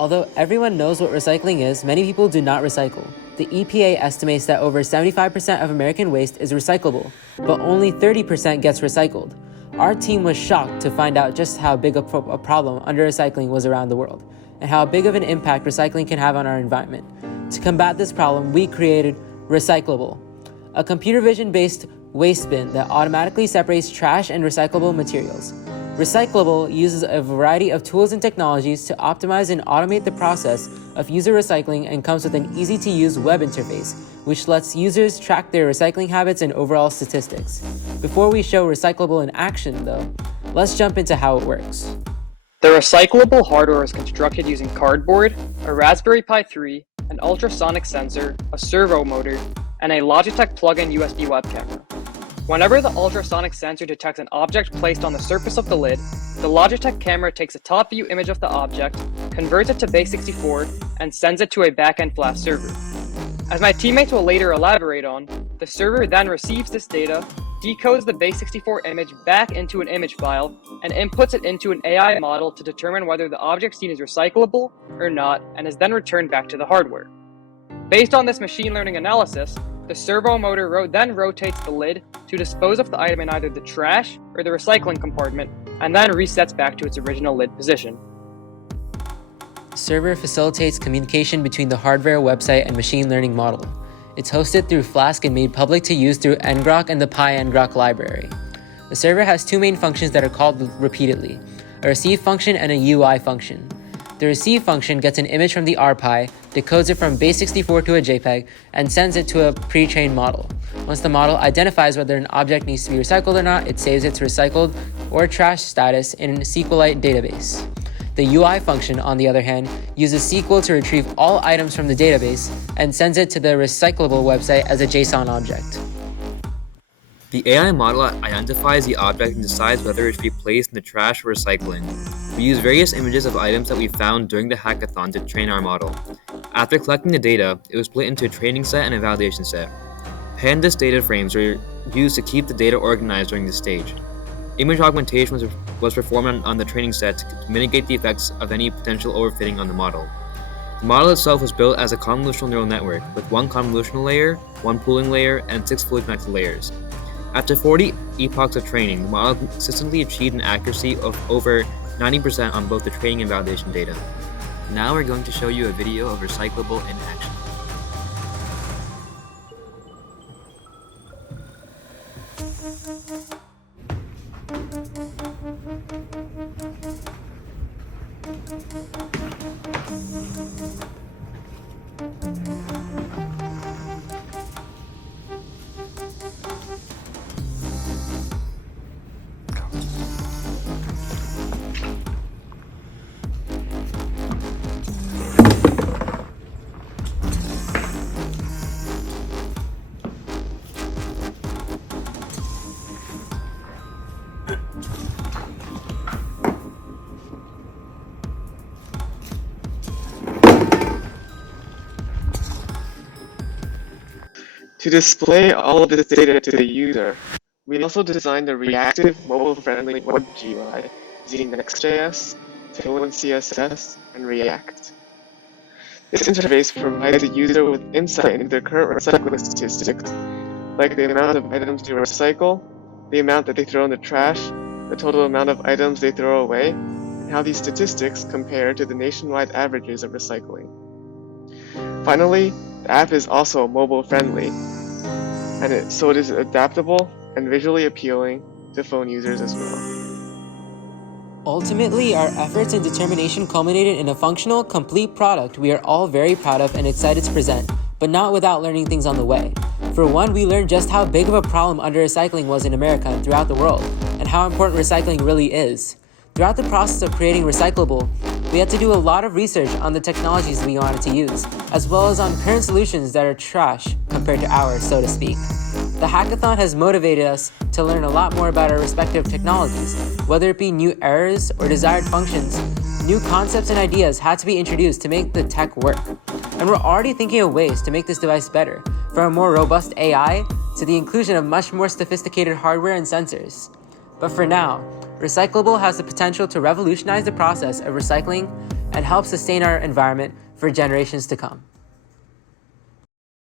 Although everyone knows what recycling is, many people do not recycle. The EPA estimates that over 75% of American waste is recyclable, but only 30% gets recycled. Our team was shocked to find out just how big a problem under-recycling was around the world, and how big of an impact recycling can have on our environment. To combat this problem, we created RecyclAIble, a computer vision-based waste bin that automatically separates trash and recyclable materials. RecyclAIble uses a variety of tools and technologies to optimize and automate the process of user recycling and comes with an easy-to-use web interface, which lets users track their recycling habits and overall statistics. Before we show RecyclAIble in action, though, let's jump into how it works. The RecyclAIble hardware is constructed using cardboard, a Raspberry Pi 3, an ultrasonic sensor, a servo motor, and a Logitech plug-in USB web camera. Whenever the ultrasonic sensor detects an object placed on the surface of the lid, the Logitech camera takes a top view image of the object, converts it to base64, and sends it to a backend flash server. As my teammates will later elaborate on, the server then receives this data, decodes the base64 image back into an image file, and inputs it into an AI model to determine whether the object seen is recyclable or not, and is then returned back to the hardware. Based on this machine learning analysis, the servo motor then rotates the lid to dispose of the item in either the trash or the recycling compartment, and then resets back to its original lid position. The server facilitates communication between the hardware, website, and machine learning model. It's hosted through Flask and made public to use through ngrok and the PyNgrok library. The server has two main functions that are called repeatedly, a receive function and a UI function. The receive function gets an image from the RPi, decodes it from base64 to a JPEG, and sends it to a pre-trained model. Once the model identifies whether an object needs to be recycled or not, it saves its recycled or trash status in a SQLite database. The UI function, on the other hand, uses SQL to retrieve all items from the database and sends it to the RecyclAIble website as a JSON object. The AI model identifies the object and decides whether it should be placed in the trash or recycling. We use various images of items that we found during the hackathon to train our model. After collecting the data, it was split into a training set and a validation set. Pandas data frames were used to keep the data organized during this stage. Image augmentation was performed on the training set to mitigate the effects of any potential overfitting on the model. The model itself was built as a convolutional neural network with one convolutional layer, one pooling layer, and 6 fully connected layers. After 40 epochs of training, the model consistently achieved an accuracy of over 90% on both the training and validation data. Now we're going to show you a video of RecyclAIble in action. To display all of this data to the user, we also designed a reactive, mobile-friendly web GUI using Next.js, Tailwind CSS, and React. This interface provides the user with insight into their current recycling statistics, like the amount of items to recycle, the amount that they throw in the trash, the total amount of items they throw away, and how these statistics compare to the nationwide averages of recycling. Finally, the app is also mobile-friendly, and so it is adaptable and visually appealing to phone users as well. Ultimately, our efforts and determination culminated in a functional, complete product we are all very proud of and excited to present, but not without learning things on the way. For one, we learned just how big of a problem under-recycling was in America and throughout the world, and how important recycling really is. Throughout the process of creating RecyclAIble, we had to do a lot of research on the technologies we wanted to use, as well as on current solutions that are trash compared to ours, so to speak. The hackathon has motivated us to learn a lot more about our respective technologies. Whether it be new errors or desired functions, new concepts and ideas had to be introduced to make the tech work. And we're already thinking of ways to make this device better, from a more robust AI to the inclusion of much more sophisticated hardware and sensors. But for now, RecyclAIble has the potential to revolutionize the process of recycling and help sustain our environment for generations to come.